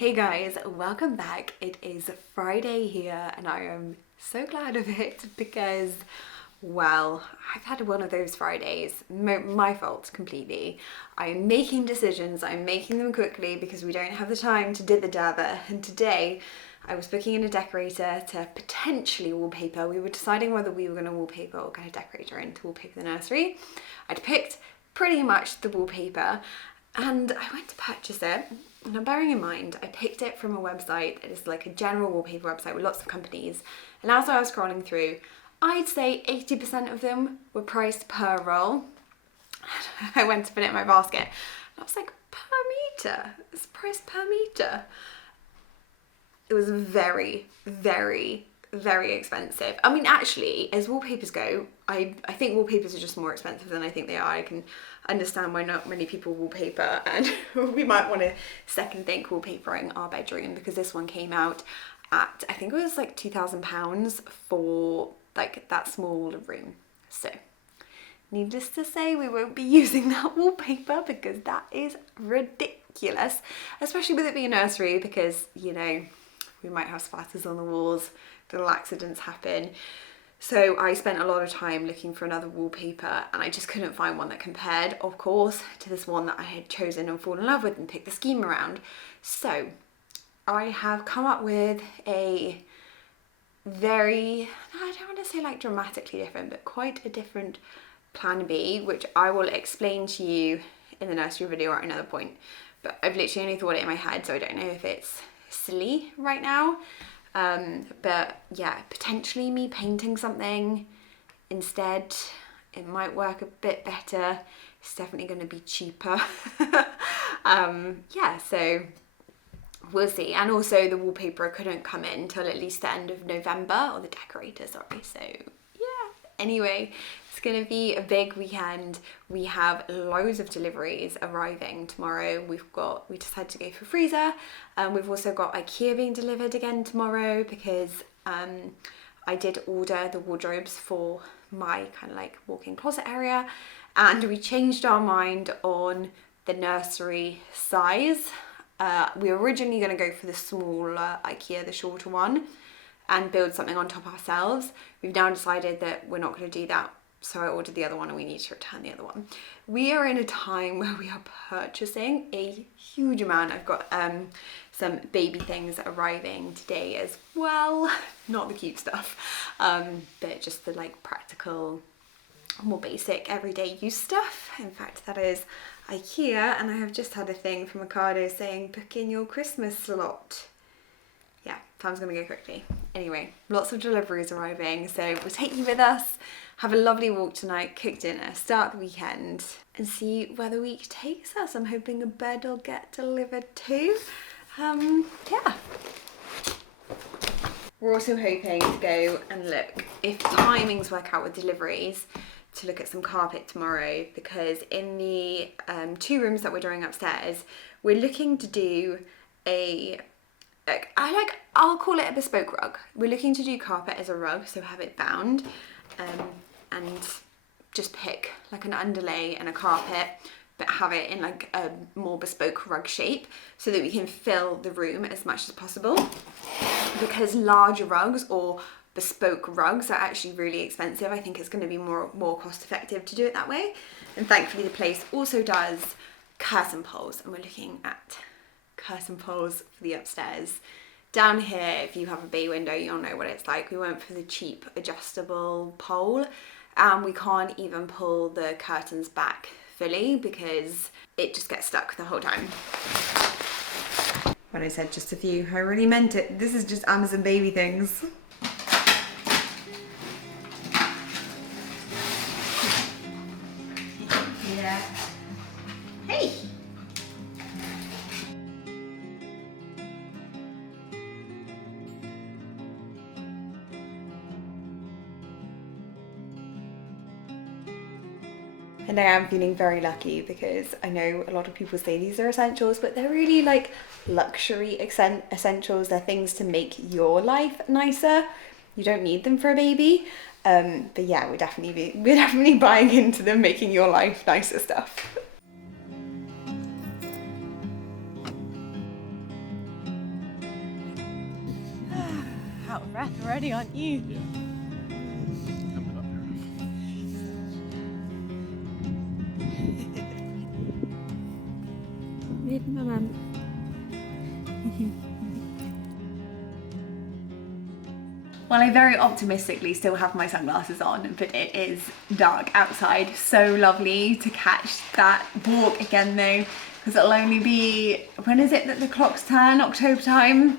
Hey guys, welcome back. It is Friday here and I am so glad of it because, well, I've had one of those Fridays. My fault completely. I'm making decisions, I'm making them quickly because we don't have the time to dither-dather, and today I was booking in a decorator to potentially wallpaper. We were deciding whether we were going to wallpaper or get a decorator in to wallpaper the nursery. I'd picked pretty much the wallpaper and I went to purchase it. Now, bearing in mind, I picked it from a website. It's like a general wallpaper website with lots of companies. And as I was scrolling through, I'd say 80% of them were priced per roll. I went to put it in my basket. And I was like, per meter? It's priced per meter. It was very, very, very expensive. I mean, actually, as wallpapers go, I think wallpapers are just more expensive than I think they are. I can understand why not many people wallpaper, and we might want to second think wallpapering our bedroom, because this one came out at, I think it was like £2,000 for like that small room. So needless to say, we won't be using that wallpaper because that is ridiculous, especially with it being a nursery, because, you know, we might have splatters on the walls, little accidents happen. So I spent a lot of time looking for another wallpaper and I just couldn't find one that compared, of course, to this one that I had chosen and fallen in love with and picked the scheme around. So I have come up with a very, I don't want to say like dramatically different, but quite a different plan B, which I will explain to you in the nursery video at another point. But I've literally only thought it in my head, so I don't know if it's silly right now. But yeah, potentially me painting something instead, it might work a bit better. It's definitely going to be cheaper. Yeah, so we'll see. And also the wallpaper couldn't come in till at least the end of November, or the decorator, sorry. So yeah, anyway, it's going to be a big weekend. We have loads of deliveries arriving tomorrow. We decided to go for freezer. We've also got IKEA being delivered again tomorrow because I did order the wardrobes for my kind of like walk-in closet area, and we changed our mind on the nursery size. We were originally going to go for the smaller IKEA, the shorter one, and build something on top ourselves. We've now decided that we're not going to do that. So I ordered the other one and we need to return the other one. We are in a time where we are purchasing a huge amount. I've got some baby things arriving today as well. Not the cute stuff, but just the like practical, more basic everyday use stuff. In fact, that is IKEA, and I have just had a thing from Ocado saying book in your Christmas slot. Yeah, time's gonna go quickly. Anyway, lots of deliveries arriving, so we'll take you with us, have a lovely walk tonight, cook dinner, start the weekend, and see where the week takes us. I'm hoping a bed will get delivered too. Yeah. We're also hoping to go and look, if timings work out with deliveries, to look at some carpet tomorrow, because in the 2 rooms that we're doing upstairs, we're looking to do I'll call it a bespoke rug. We're looking to do carpet as a rug, so have it bound, and just pick like an underlay and a carpet, but have it in like a more bespoke rug shape so that we can fill the room as much as possible, because larger rugs or bespoke rugs are actually really expensive. I think it's going to be more cost effective to do it that way. And thankfully the place also does curtain poles, and we're looking at curtain poles for the upstairs. Down here, if you have a bay window, you'll know what it's like. We went for the cheap adjustable pole, and we can't even pull the curtains back fully because it just gets stuck the whole time. When I said just a few, I really meant it. This is just Amazon baby things. Yeah. Hey! And I am feeling very lucky because I know a lot of people say these are essentials, but they're really like luxury essentials. They're things to make your life nicer. You don't need them for a baby. But yeah, we're definitely buying into them making your life nicer stuff. out of breath already, aren't you? Yeah. Coming up there. With my mum. Well, I very optimistically still have my sunglasses on, but it is dark outside. So lovely to catch that walk again though, because it'll only be, when is it that the clocks turn? October time?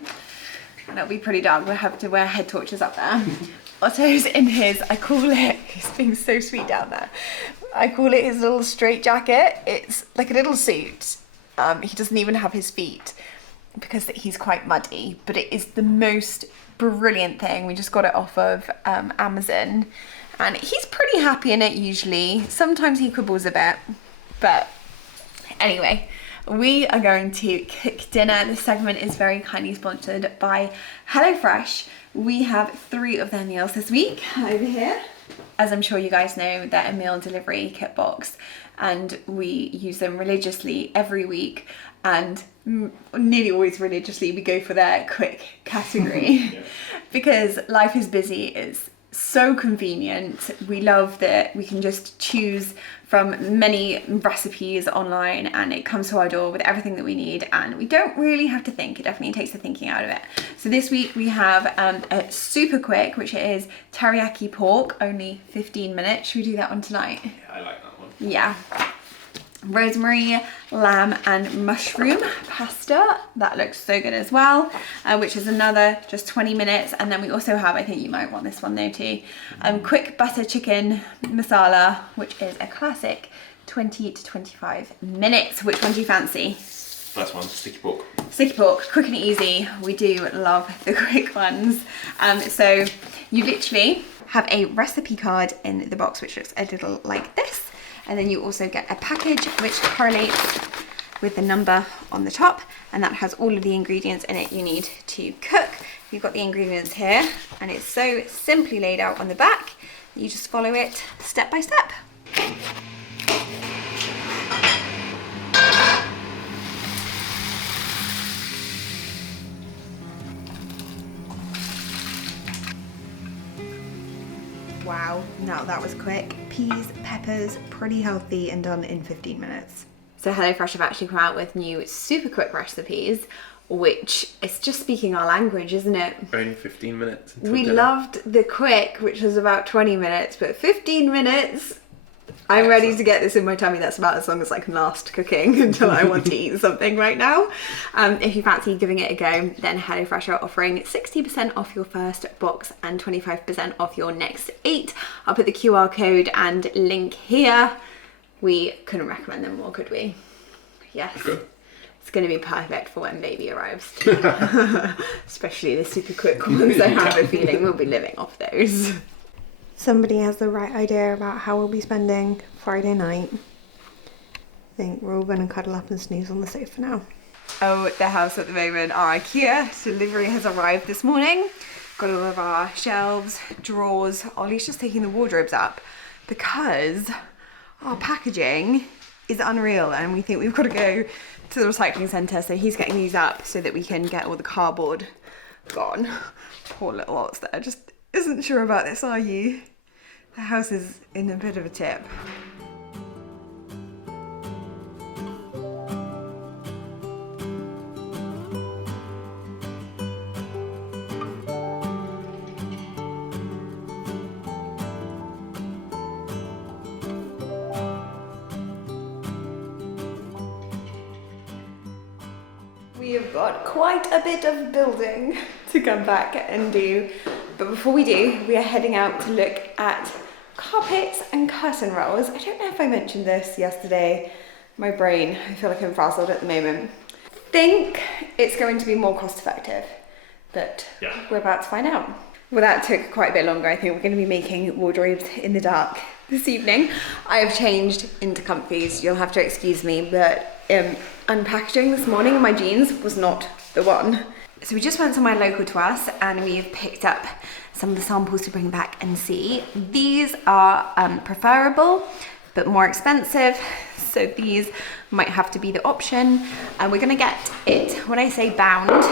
And it'll be pretty dark. We'll have to wear head torches up there. Otto's in his, I call it, he's being so sweet down there. I call it his little straight jacket. It's like a little suit. He doesn't even have his feet because he's quite muddy, but it is the most brilliant thing. We just got it off of Amazon and he's pretty happy in it usually. Sometimes he quibbles a bit, but anyway, we are going to cook dinner. This segment is very kindly sponsored by HelloFresh. We have 3 of their meals this week over here. As I'm sure you guys know, they're a meal delivery kit box and we use them religiously every week, and nearly always religiously we go for their quick category. Yeah. Because life is busy, it's so convenient. We love that we can just choose from many recipes online and it comes to our door with everything that we need and we don't really have to think. It definitely takes the thinking out of it. So this week we have a super quick, which is teriyaki pork, only 15 minutes. Should we do that one tonight? Yeah, I like that one. Yeah. Rosemary, lamb and mushroom pasta. That looks so good as well, which is another just 20 minutes. And then we also have, I think you might want this one though too, quick butter chicken masala, which is a classic 20 to 25 minutes. Which one do you fancy? First one, sticky pork. Sticky pork, quick and easy. We do love the quick ones. So you literally have a recipe card in the box, which looks a little like this. And then you also get a package which correlates with the number on the top, and that has all of the ingredients in it you need to cook. You've got the ingredients here and it's so simply laid out on the back. You just follow it step by step. Wow, now that was quick. Peas, peppers, pretty healthy and done in 15 minutes. So HelloFresh have actually come out with new super quick recipes, which is just speaking our language, isn't it? Only 15 minutes. We loved the quick, which was about 20 minutes, but 15 minutes, I'm ready to get this in my tummy. That's about as long as I can last cooking until I want to eat something right now. If you fancy giving it a go, then HelloFresh are offering 60% off your first box and 25% off your next 8. I'll put the QR code and link here. We couldn't recommend them more, could we? Yes. Good. It's going to be perfect for when baby arrives. Especially the super quick ones. I have a feeling we'll be living off those. Somebody has the right idea about how we'll be spending Friday night. I think we're all going to cuddle up and snooze on the sofa now. Oh, the house at the moment, our IKEA delivery has arrived this morning. Got all of our shelves, drawers. Ollie's just taking the wardrobes up because our packaging is unreal and we think we've got to go to the recycling centre, so he's getting these up so that we can get all the cardboard gone. Poor little Ots there just isn't sure about this, are you? The house is in a bit of a tip. We have got quite a bit of building to come back and do, but before we do, we are heading out to look at carpets and curtain rolls. I don't know if I mentioned this yesterday. My brain, I feel like I'm frazzled at the moment. I think it's going to be more cost effective, but we're about to find out. Well, that took quite a bit longer. I think we're going to be making wardrobes in the dark this evening. I have changed into comfies. You'll have to excuse me, but unpackaging this morning in my jeans was not the one. So we just went somewhere local to us and we've picked up some of the samples to bring back and see. These are preferable, but more expensive. So these might have to be the option. And we're gonna get it, when I say bound,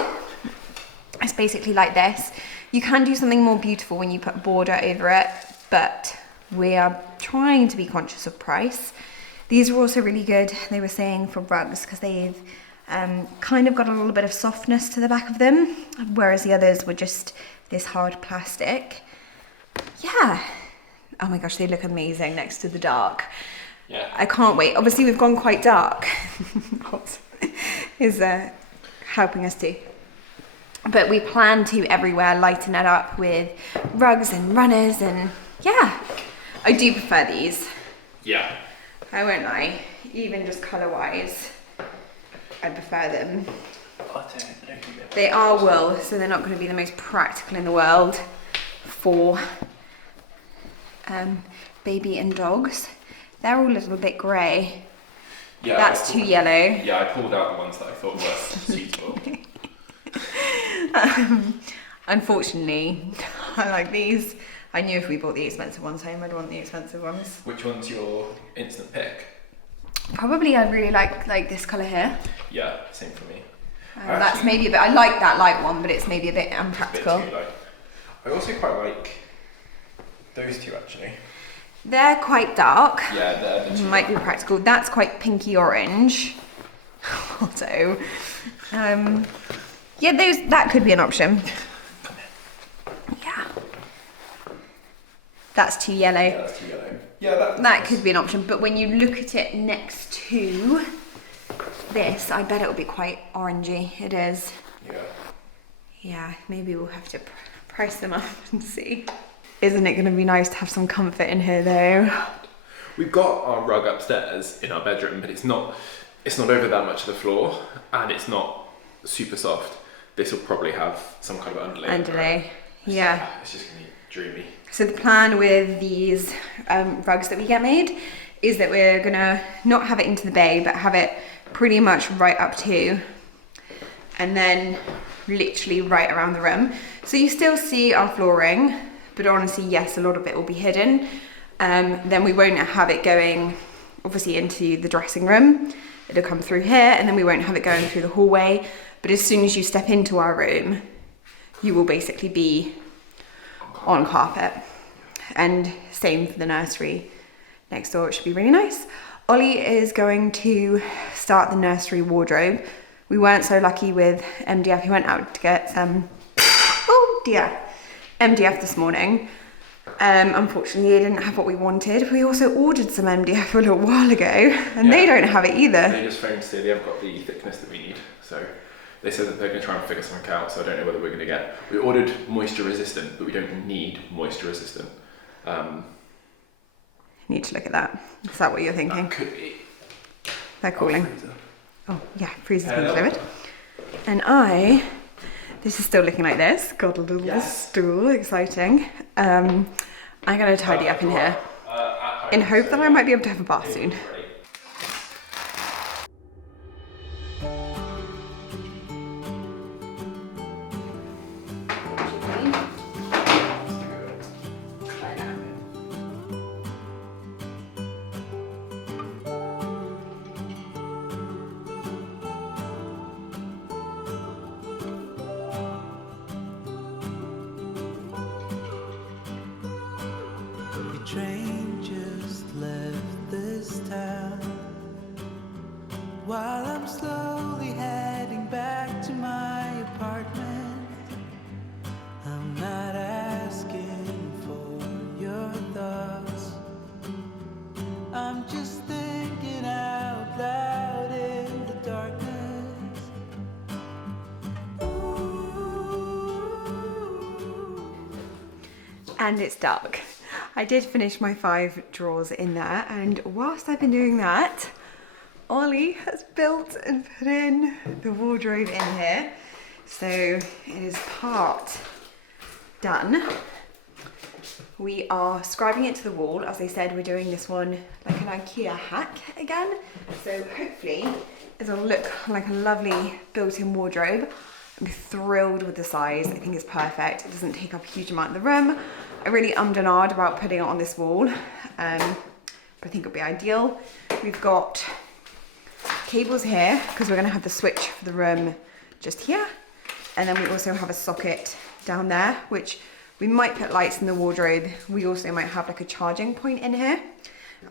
it's basically like this. You can do something more beautiful when you put a border over it, but we are trying to be conscious of price. These are also really good, they were saying, for rugs, because they've kind of got a little bit of softness to the back of them, whereas the others were just this hard plastic. Yeah. Oh my gosh, they look amazing next to the dark. Yeah. I can't wait. Obviously, we've gone quite dark. is helping us too. But we plan to everywhere lighten it up with rugs and runners, and yeah, I do prefer these. Yeah. I won't lie, even just colour-wise, I prefer them. They are wool, so they're not going to be the most practical in the world for baby and dogs. They're all a little bit grey. Yeah. That's too yellow. Yeah, I pulled out the ones that I thought were suitable. Unfortunately, I like these. I knew if we bought the expensive ones home, I'd want the expensive ones. Which one's your instant pick? Probably I'd really like this colour here. Yeah, same for me. That's maybe a bit, I like that light one, but it's maybe a bit unpractical. A bit too light. I also quite like those two actually. They're quite dark. Yeah, they're the two. Might be practical. That's quite pinky orange. Also, yeah, that could be an option. Yeah. That's too yellow. Yeah, that's too yellow. Yeah, that could be an option, but when you look at it next to this, I bet it will be quite orangey. It is. Yeah. Yeah, maybe we'll have to price them up and see. Isn't it going to be nice to have some comfort in here though? We've got our rug upstairs in our bedroom, but it's not over that much of the floor, and it's not super soft. This will probably have some kind of underlay. Underlay, yeah. It's just going to be dreamy. So the plan with these rugs that we get made is that we're going to not have it into the bay, but have it pretty much right up to, and then literally right around the room. So you still see our flooring, but honestly, yes, a lot of it will be hidden. Then we won't have it going, obviously, into the dressing room. It'll come through here, and then we won't have it going through the hallway. But as soon as you step into our room, you will basically be on carpet. And same for the nursery next door. It should be really nice. Ollie is going to start the nursery wardrobe. We weren't so lucky with MDF. He went out to get some, oh dear, MDF this morning. Unfortunately, they didn't have what we wanted. We also ordered some MDF a little while ago, and they don't have it either. They just phoned to say they haven't got the thickness that we need. So they said that they're going to try and figure something out, so I don't know whether we're going to get... We ordered moisture resistant, but we don't need moisture resistant. Need to look at that. Is that what you're thinking? That could be. They're calling. Freezer. Oh, yeah, freezer's been delivered. And this is still looking like this. Got a little stool, exciting. I'm going to tidy up in here in hope that I might be able to have a bath soon. Train just left this town while I'm slowly heading back to my apartment. I'm not asking for your thoughts, I'm just thinking out loud in the darkness. And it's dark. I did finish my 5 drawers in there, and whilst I've been doing that, Ollie has built and put in the wardrobe in here. So it is part done. We are scribing it to the wall. As I said, we're doing this one like an IKEA hack again. So hopefully it'll look like a lovely built-in wardrobe. I'm thrilled with the size. I think it's perfect. It doesn't take up a huge amount of the room. I really ummed and ahed about putting it on this wall, but I think it'll be ideal. We've got cables here because we're going to have the switch for the room just here, and then we also have a socket down there, which we might put lights in the wardrobe. We also might have like a charging point in here.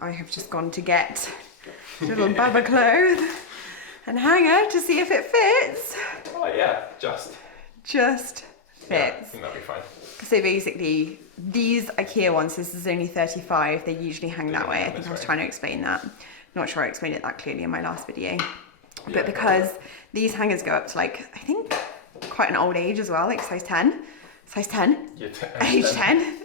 I have just gone to get a little baba clothes and hanger to see if it fits. Oh yeah, just fits. Yeah, I think that'll be fine. So basically, these IKEA ones, this is only 35. They usually hang that way. I think I was trying to explain that. Not sure I explained it that clearly in my last video. But because these hangers go up to like, I think quite an old age as well, like size 10. Yeah, Age 10.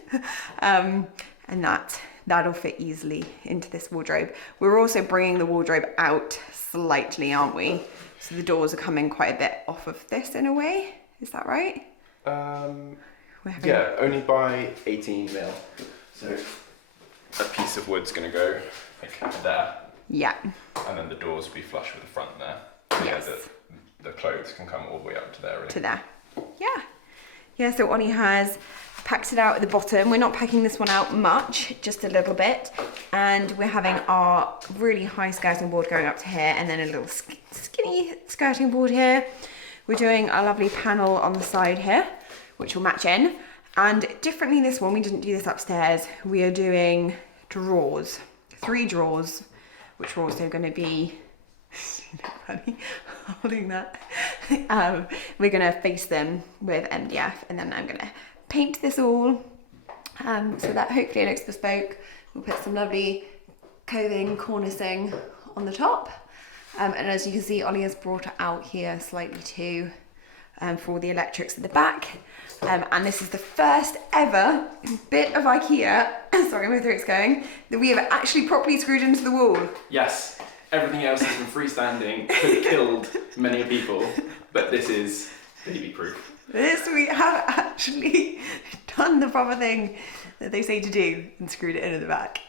And that'll fit easily into this wardrobe. We're also bringing the wardrobe out slightly, aren't we? So the doors are coming quite a bit off of this in a way. Is that right? Yeah, only by 18 mil. So a piece of wood's going to go like there. Yeah. And then the doors will be flush with the front there. Yes. Yeah, the clothes can come all the way up to there. Really. To there. Yeah. Yeah, so Ollie has packed it out at the bottom. We're not packing this one out much, just a little bit. And we're having our really high skirting board going up to here and then a little skinny skirting board here. We're doing a lovely panel on the side here, which will match in. And differently this one, we didn't do this upstairs. We are doing drawers, 3 drawers, which are also going to be funny holding that. We're going to face them with MDF, and then I'm going to paint this all so that hopefully it looks bespoke. We'll put some lovely coving cornicing on the top. And as you can see, Ollie has brought it out here slightly too for all the electrics at the back. And this is the first ever bit of IKEA, sorry my throat's going, that we have actually properly screwed into the wall. Yes, everything else has been freestanding, could have killed many people, but this is baby proof. This we have actually done the proper thing that they say to do and screwed it into the back.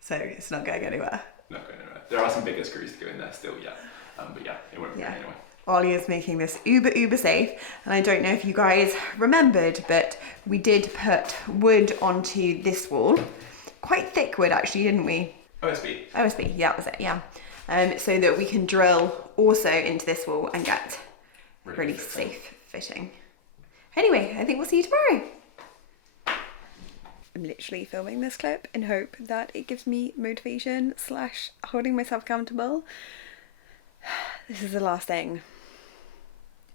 So it's not going anywhere. Not going anywhere. There are some bigger screws to go in there still, yeah. But yeah, it won't be anyway. Ollie is making this uber safe, and I don't know if you guys remembered, but we did put wood onto this wall. Quite thick wood actually, didn't we? OSB, yeah, that was it, yeah. So that we can drill also into this wall and get really safe fitting. Anyway, I think we'll see you tomorrow. I'm literally filming this clip in hope that it gives me motivation / holding myself accountable. This is the last thing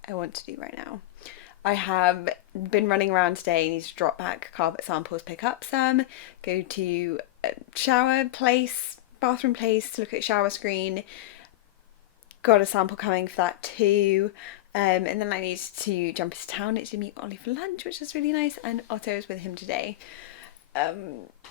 I want to do right now. I have been running around today, need to drop back carpet samples, pick up some, go to a shower place, bathroom place to look at shower screen. Got a sample coming for that too. And then I need to jump into town to meet Ollie for lunch, which is really nice, and Otto is with him today.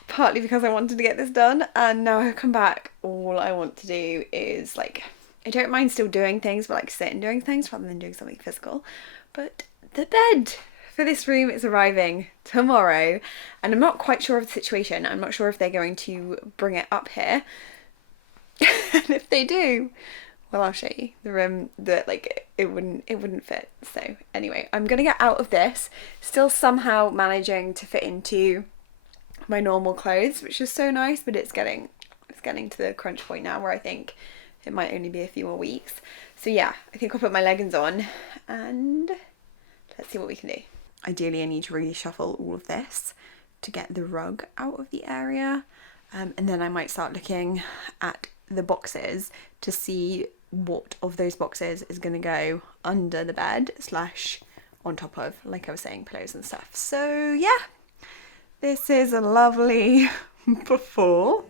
Partly because I wanted to get this done, and now I've come back, all I want to do is like, I don't mind still doing things, but like sit and doing things rather than doing something physical. But the bed for this room is arriving tomorrow, and I'm not quite sure of the situation. I'm not sure if they're going to bring it up here. And if they do, well, I'll show you the room that like it wouldn't fit. So anyway, I'm gonna get out of this, still somehow managing to fit into my normal clothes, which is so nice, but it's getting to the crunch point now where I think it might only be a few more weeks. So yeah, I think I'll put my leggings on and let's see what we can do. Ideally, I need to really shuffle all of this to get the rug out of the area. And then I might start looking at the boxes to see what of those boxes is going to go under the bed / on top of, like I was saying, pillows and stuff. So yeah, this is a lovely before.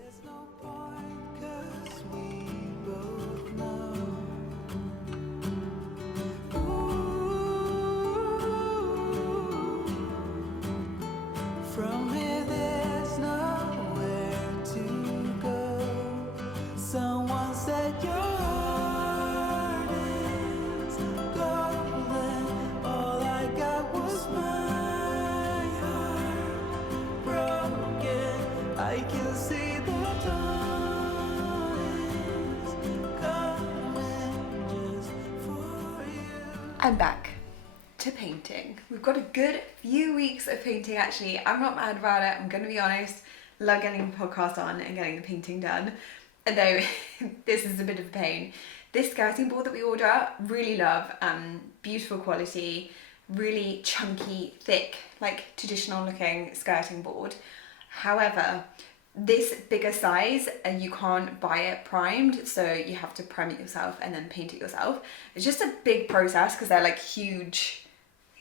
From here there's nowhere to go. Someone said your heart is golden. All I got was my heart broken. I can see the dawn is coming just for you. I'm back to painting. We've got a good few weeks of painting actually. I'm not mad about it, I'm gonna be honest. Love getting the podcast on and getting the painting done. Although this is a bit of a pain. This skirting board that we order, really love, beautiful quality, really chunky, thick, like traditional looking skirting board. However, this bigger size, you can't buy it primed, so you have to prime it yourself and then paint it yourself. It's just a big process because they're like huge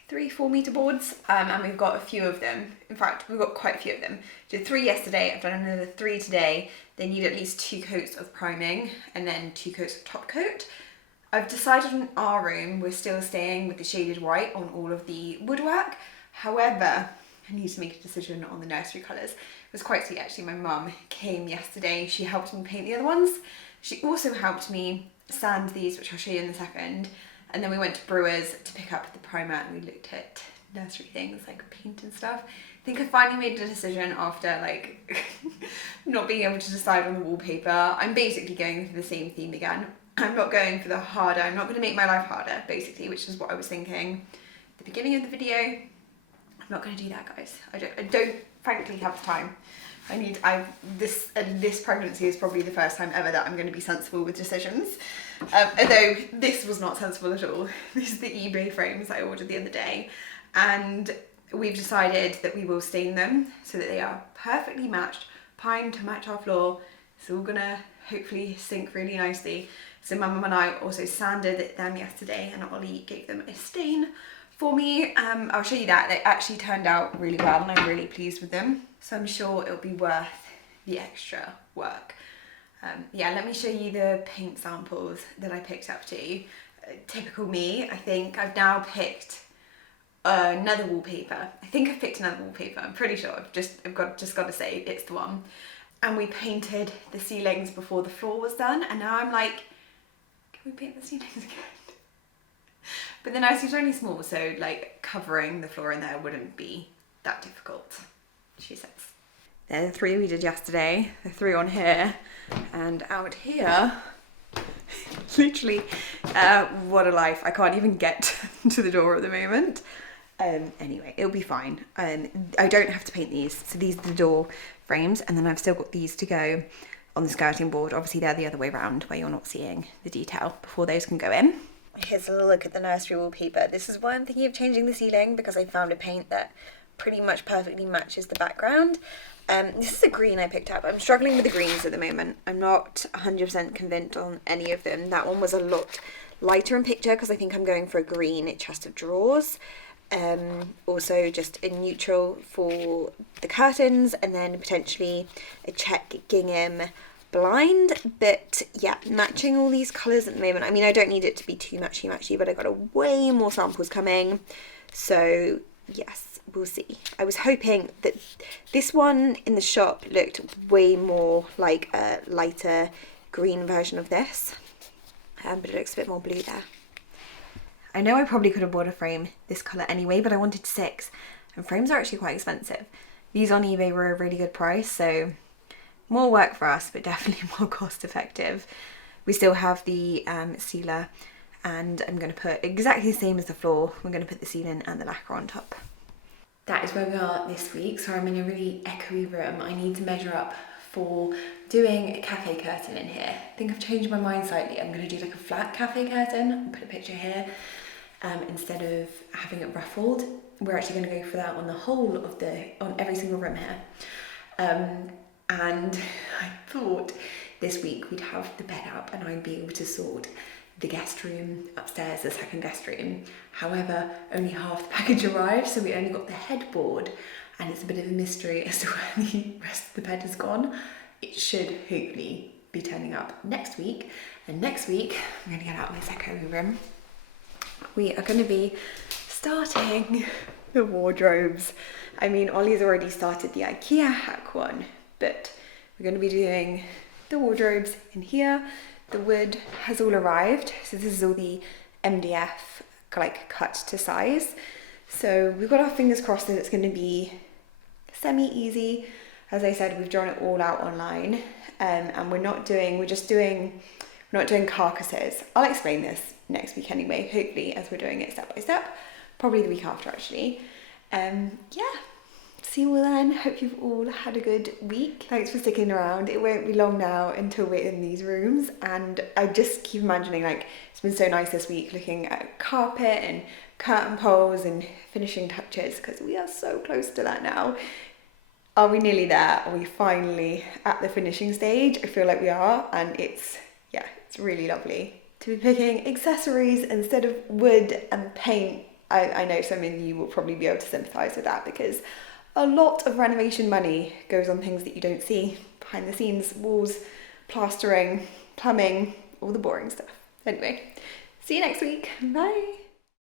3-4 meter boards, and we've got a few of them. In fact, we've got quite a few of them. Did 3 yesterday, I've done another 3 today. They need at least 2 coats of priming and then 2 coats of top coat. I've decided in our room we're still staying with the shaded white on all of the woodwork. However, I need to make a decision on the nursery colours. It was quite sweet actually. My mum came yesterday. She helped me paint the other ones. She also helped me sand these, which I'll show you in a second. And then we went to Brewers to pick up the primer and we looked at nursery things like paint and stuff. I think I finally made a decision after like not being able to decide on the wallpaper. I'm basically going for the same theme again. I'm not going for the harder, I'm not going to make my life harder basically, which is what I was thinking at the beginning of the video. I'm not going to do that, guys. I don't frankly have the time. This pregnancy is probably the first time ever that I'm going to be sensible with decisions. Although this was not sensible at all. This is the eBay frames I ordered the other day, and we've decided that we will stain them so that they are perfectly matched, pine to match our floor. It's all gonna hopefully sync really nicely. So my mum and I also sanded them yesterday, and Ollie gave them a stain for me. I'll show you that. They actually turned out really well and I'm really pleased with them. So I'm sure it'll be worth the extra work. Yeah, let me show you the paint samples that I picked up too. Typical me, I think I've now picked another wallpaper. I think I've picked another wallpaper. I'm pretty sure. I've just got to say it's the one. And we painted the ceilings before the floor was done, and now I'm like, can we paint the ceilings again? But the nursery's only small, so like covering the floor in there wouldn't be that difficult, she says. They're the 3 we did yesterday, the 3 on here, and out here, literally, what a life. I can't even get to the door at the moment. Anyway, it'll be fine. I don't have to paint these, so these are the door frames, and then I've still got these to go on the skirting board. Obviously they're the other way around where you're not seeing the detail before those can go in. Here's a little look at the nursery wallpaper. This is why I'm thinking of changing the ceiling, because I found a paint that pretty much perfectly matches the background. This is a green I picked up. I'm struggling with the greens at the moment. I'm not 100% convinced on any of them. That one was a lot lighter in picture because I think I'm going for a green chest of drawers. Also just a neutral for the curtains, and then potentially a check gingham blind. But yeah, matching all these colours at the moment. I mean, I don't need it to be too matchy, but I got a way more samples coming. So yes, we'll see. I was hoping that this one in the shop looked way more like a lighter green version of this, but it looks a bit more blue there. I know I probably could have bought a frame this colour anyway, but I wanted 6, and frames are actually quite expensive. These on eBay were a really good price, so more work for us, but definitely more cost effective. We still have the sealer, and I'm going to put exactly the same as the floor. We're going to put the ceiling and the lacquer on top. That is where we are this week. So I'm in a really echoey room. I need to measure up for doing a cafe curtain in here. I think I've changed my mind slightly. I'm going to do like a flat cafe curtain. I'll put a picture here instead of having it ruffled. We're actually going to go for that on the whole of on every single room here. And I thought this week we'd have the bed up and I'd be able to sort the guest room upstairs, the second guest room. However, only half the package arrived, so we only got the headboard, and it's a bit of a mystery as to where the rest of the bed has gone. It should hopefully be turning up next week, and next week I'm going to get out of this echoey room. We are going to be starting the wardrobes. I mean, Ollie's already started the IKEA hack one, but we're going to be doing the wardrobes in here. The wood has all arrived, so this is all the MDF like cut to size. So we've got our fingers crossed that it's going to be semi-easy. As I said, we've drawn it all out online, and we're not doing carcasses. I'll explain this next week anyway, hopefully, as we're doing it step by step, probably the week after actually. Yeah, see you all then. Hope you've all had a good week. Thanks for sticking around. It won't be long now until we're in these rooms, and I just keep imagining, like, it's been so nice this week looking at carpet and curtain poles and finishing touches, because we are so close to that now. Are we nearly there? Are we finally at the finishing stage? I feel like we are, and it's really lovely to be picking accessories instead of wood and paint. I know some of you will probably be able to sympathise with that, because a lot of renovation money goes on things that you don't see behind the scenes: walls, plastering, plumbing, all the boring stuff. Anyway, see you next week. Bye.